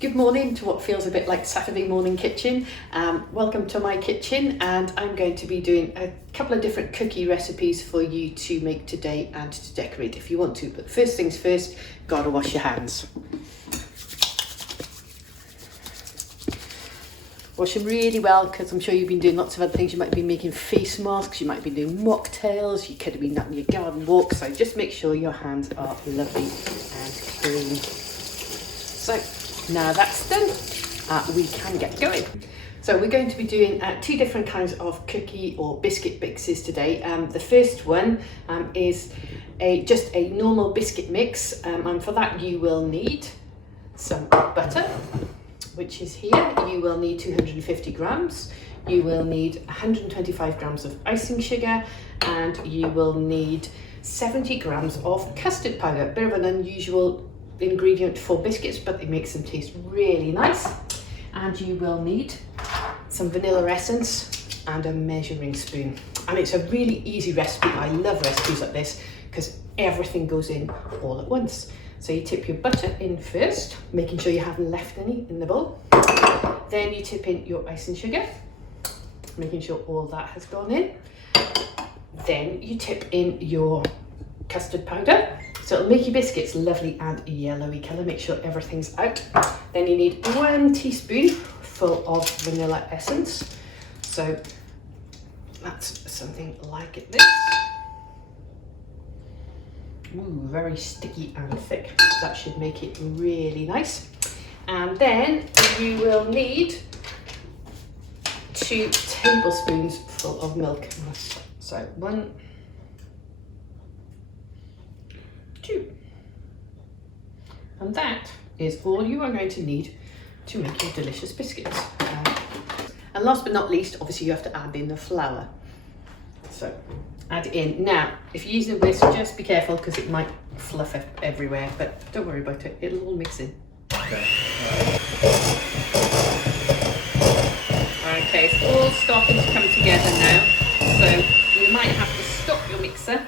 Good morning to what feels a bit like Saturday morning kitchen. Welcome to my kitchen, and I'm going to be doing a couple of different cookie recipes for you to make today and to decorate if you want to. But first things first, gotta wash your hands. Wash them really well, because I'm sure you've been doing lots of other things. You might be making face masks, you might be doing mocktails, you could have been out on your garden walk. So just make sure your hands are lovely and clean. So now that's done, we can get going. So we're going to be doing two different kinds of cookie or biscuit mixes today. The first one is just a normal biscuit mix, and for that you will need some butter, which is here. You will need 250 grams. You will need 125 grams of icing sugar, and you will need 70 grams of custard powder. Bit of an unusual ingredient for biscuits, but it makes them taste really nice. And you will need some vanilla essence and a measuring spoon. And it's a really easy recipe. I love recipes like this because everything goes in all at once. So you tip your butter in first, making sure you haven't left any in the bowl. Then you tip in your icing sugar, making sure all that has gone in. Then you tip in your custard powder. So it'll make your biscuits lovely and yellowy colour. Make sure everything's out. Then you need 1 teaspoon full of vanilla essence. So that's something like this. Ooh, very sticky and thick. That should make it really nice. And then you will need 2 tablespoons full of milk. So 1, 2. And that is all you are going to need to make your delicious biscuits. And last but not least, obviously you have to add in the flour. So add it in. Now, if you're using a whisk, just be careful because it might fluff everywhere, but don't worry about it, it'll all mix in. Okay, it's all starting to come together now, so you might have to stop your mixer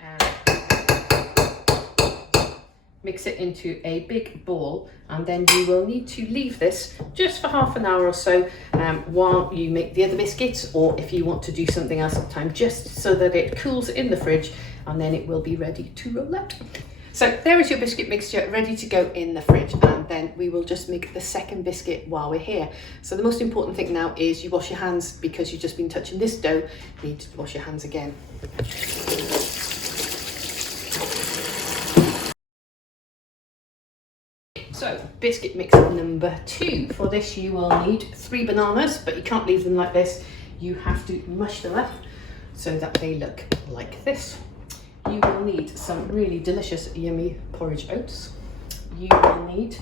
and mix it into a big ball, and then you will need to leave this just for half an hour or so while you make the other biscuits, or if you want to do something else at the time, just so that it cools in the fridge, and then it will be ready to roll out. So there is your biscuit mixture ready to go in the fridge, and then we will just make the second biscuit while we're here. So the most important thing now is you wash your hands, because you've just been touching this dough. You need to wash your hands again. So biscuit mix number 2. For this you will need 3 bananas, but you can't leave them like this. You have to mush them up so that they look like this. You will need some really delicious, yummy porridge oats. You will need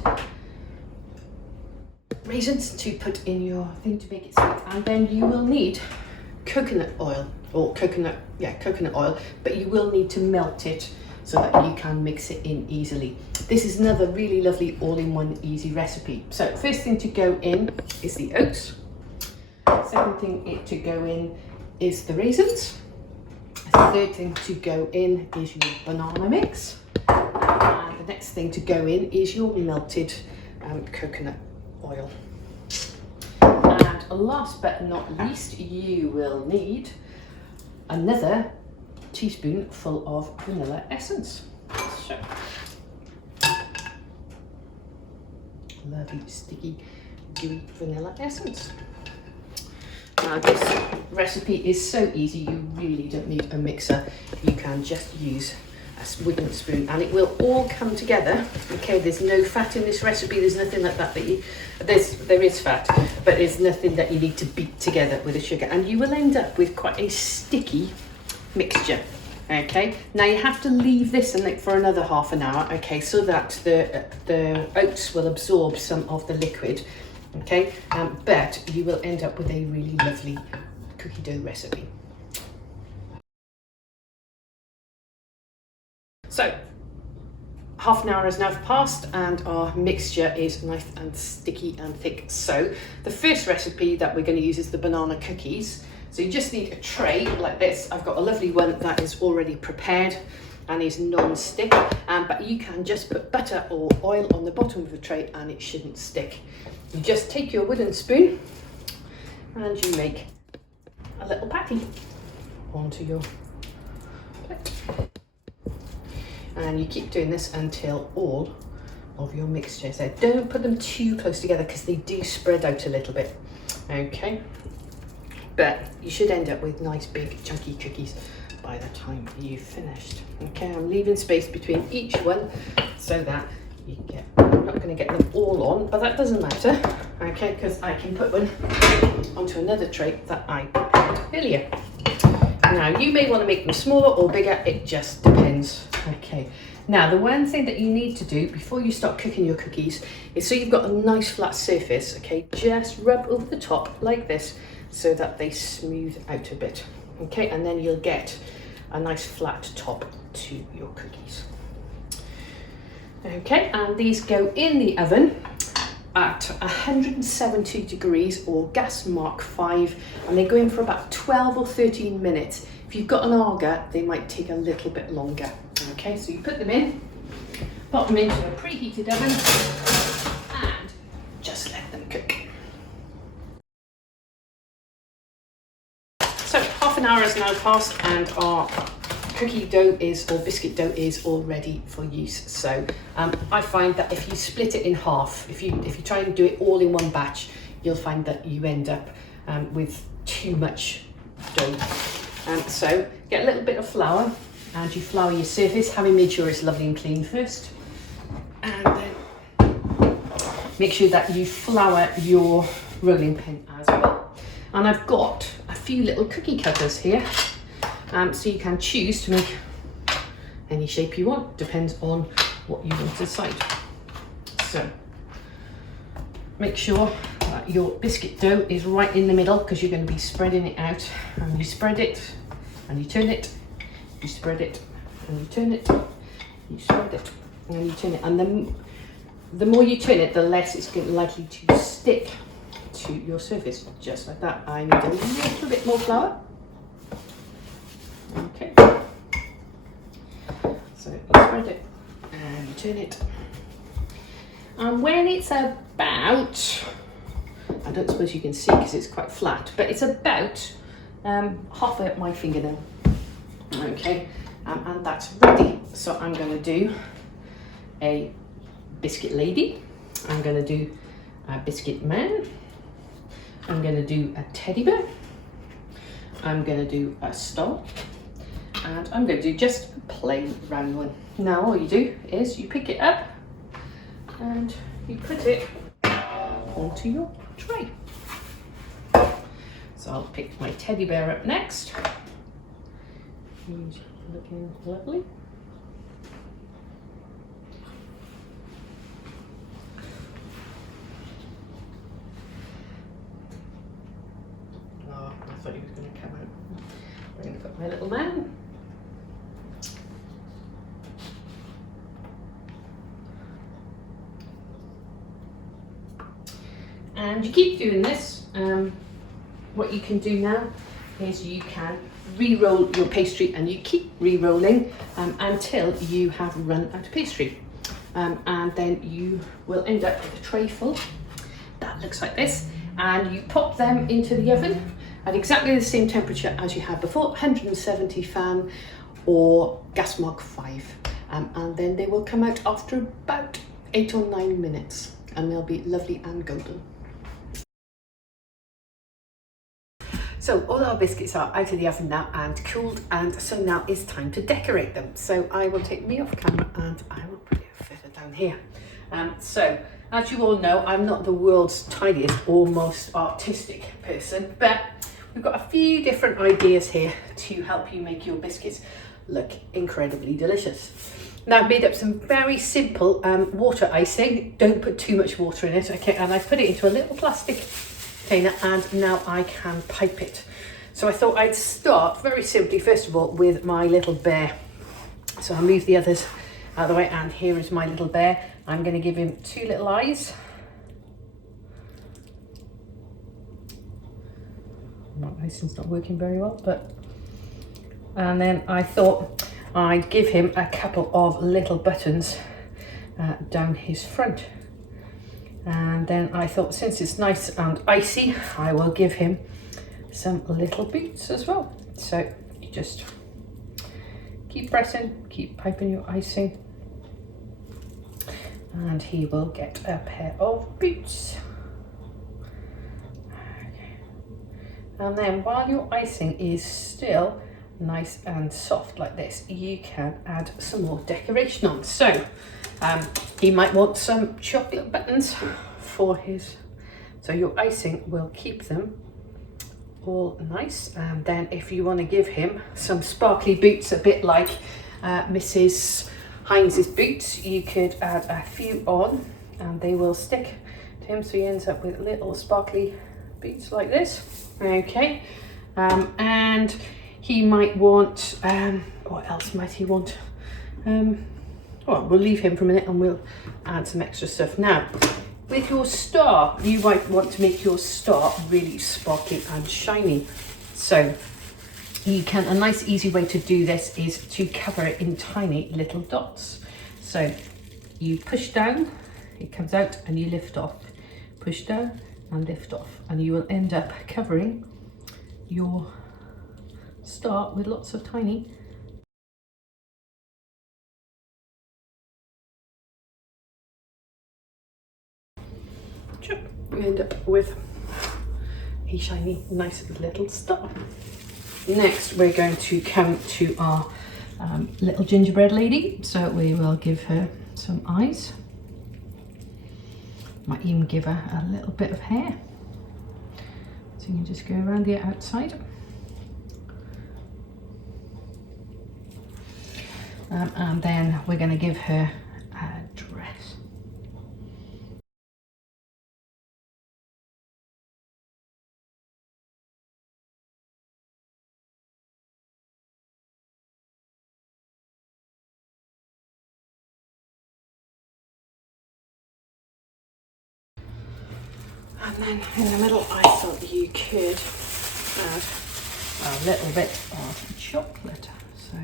raisins to put in your thing to make it sweet. And then you will need coconut oil, or coconut oil, but you will need to melt it so that you can mix it in easily. This is another really lovely all-in-one easy recipe. So first thing to go in is the oats. Second thing to go in is the raisins. The third thing to go in is your banana mix. And the next thing to go in is your melted coconut oil. And last but not least, you will need another teaspoon full of vanilla essence. So, lovely, sticky, gooey vanilla essence. Now this recipe is so easy, you really don't need a mixer. You can just use a wooden spoon and it will all come together. Okay, there's no fat in this recipe, there's nothing like that there is fat, but there's nothing that you need to beat together with the sugar, and you will end up with quite a sticky mixture. Okay, now you have to leave this in for another half an hour, okay, so that the oats will absorb some of the liquid. Okay, but you will end up with a really lovely cookie dough recipe. So half an hour has now passed and our mixture is nice and sticky and thick. So the first recipe that we're going to use is the banana cookies. So you just need a tray like this. I've got a lovely one that is already prepared. and is non-stick, but you can just put butter or oil on the bottom of the tray and it shouldn't stick. You just take your wooden spoon and you make a little patty onto your plate. And you keep doing this until all of your mixtures there. Don't put them too close together because they do spread out a little bit. Okay, but you should end up with nice big chunky cookies by the time you've finished. Okay, I'm leaving space between each one so that I'm not going to get them all on, but that doesn't matter, okay, because I can put one onto another tray that I prepared earlier. Now, you may want to make them smaller or bigger, it just depends. Okay, now the one thing that you need to do before you start cooking your cookies is, so you've got a nice flat surface, okay, just rub over the top like this so that they smooth out a bit, okay, and then you'll get a nice flat top to your cookies. Okay, and these go in the oven at 170 degrees or gas mark 5, and they go in for about 12 or 13 minutes. If you've got an auger, they might take a little bit longer. Okay, so you put them in, pop them into a preheated oven and just let them cook. So half an hour has now passed and our cookie dough or biscuit dough is all ready for use. So I find that if you split it in half, if you try and do it all in one batch, you'll find that you end up with too much dough. So get a little bit of flour and you flour your surface, having made sure it's lovely and clean first. And then make sure that you flour your rolling pin as well. And I've got a few little cookie cutters here. So you can choose to make any shape you want, depends on what you want to decide. So make sure that your biscuit dough is right in the middle because you're going to be spreading it out, and you spread it and you turn it, you spread it and you turn it, you spread it and you turn it, and then the more you turn it, the less it's likely to stick to your surface, just like that. I need a little bit more flour. Okay, so you spread it and you turn it, and when it's about, I don't suppose you can see because it's quite flat, but it's about half of my fingernail. Okay, and that's ready. So I'm going to do a biscuit lady, I'm going to do a biscuit man, I'm going to do a teddy bear, I'm going to do a star, and I'm going to do just a plain round one. Now all you do is you pick it up and you put it onto your tray. So I'll pick my teddy bear up next. He's looking lovely. Oh, I thought he was going to come out. I'm going to put my little man. And you keep doing this. What you can do now is you can re-roll your pastry, and you keep re-rolling until you have run out of pastry. And then you will end up with a tray full that looks like this, and you pop them into the oven at exactly the same temperature as you had before, 170 fan or gas mark 5, and then they will come out after about 8 or 9 minutes, and they'll be lovely and golden. So all our biscuits are out of the oven now and cooled, and so now it's time to decorate them. So I will take me off camera and I will put it further down here. So as you all know, I'm not the world's tidiest or most artistic person, but we've got a few different ideas here to help you make your biscuits look incredibly delicious. Now I've made up some very simple water icing. Don't put too much water in it, okay? And I put it into a little plastic container, and now I can pipe it. So I thought I'd start very simply, first of all, with my little bear. So I'll move the others out of the way, and here is my little bear. I'm going to give him 2 little eyes. My icing's not working very well, but... And then I thought I'd give him a couple of little buttons down his front. And then I thought, since it's nice and icy, I will give him some little boots as well. So you just keep pressing, keep piping your icing, and he will get a pair of boots. Okay. And then while your icing is still nice and soft like this, you can add some more decoration on. So he might want some chocolate buttons for his, so your icing will keep them all nice. And then if you want to give him some sparkly boots, a bit like Mrs. Heinz's boots, you could add a few on and they will stick to him, so he ends up with little sparkly boots like this. Okay. And he might want, what else might he want? Well, we'll leave him for a minute and we'll add some extra stuff. Now, with your star, you might want to make your star really sparkly and shiny. So you can, a nice easy way to do this is to cover it in tiny little dots. So you push down, it comes out, and you lift off. Push down and lift off, and you will end up covering your star with lots of tiny we end up with a shiny, nice little star. Next, we're going to come to our little gingerbread lady. So we will give her some eyes. Might even give her a little bit of hair. So you can just go around the outside. And then we're going to give her a dress. And then in the middle, I thought you could add a little bit of chocolate. So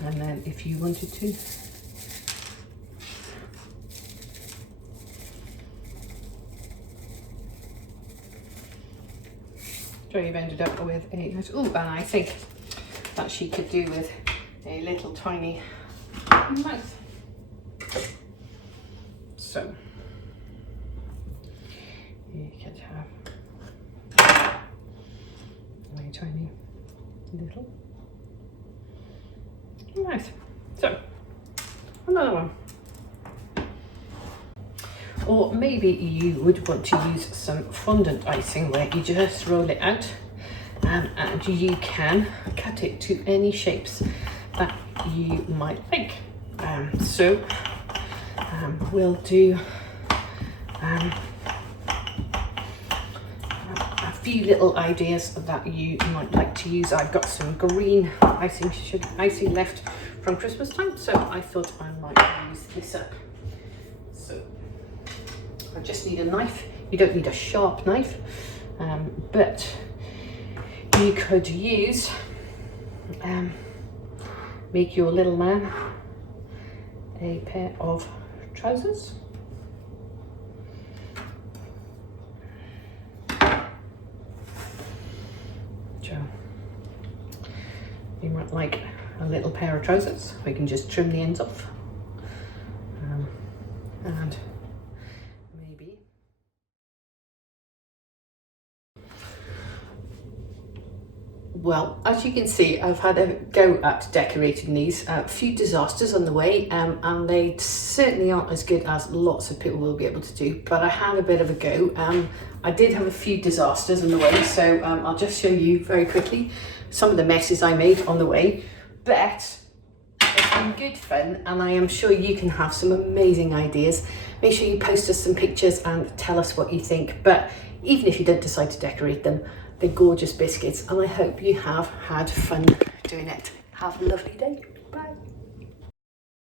and then if you wanted to, so you've ended up with a nice, oh, and I think that she could do with a little tiny mouth. So you could have a tiny little mouth. So another one. Or maybe you would want to use some fondant icing where you just roll it out, and you can cut it to any shapes that you might like. So we'll do a few little ideas that you might like to use. I've got some green icing left from Christmas time, so I thought I might use this up. So I just need a knife. You don't need a sharp knife, but you could use, make your little man a pair of trousers. So you might like a little pair of trousers. We can just trim the ends off, and maybe well, as you can see, I've had a go at decorating these. A few disasters on the way, and they certainly aren't as good as lots of people will be able to do, but I had a bit of a go. I did have a few disasters on the way, so I'll just show you very quickly some of the messes I made on the way. But it's been good fun, and I am sure you can have some amazing ideas. Make sure you post us some pictures and tell us what you think. But even if you don't decide to decorate them, they're gorgeous biscuits, and I hope you have had fun doing it. Have a lovely day. Bye.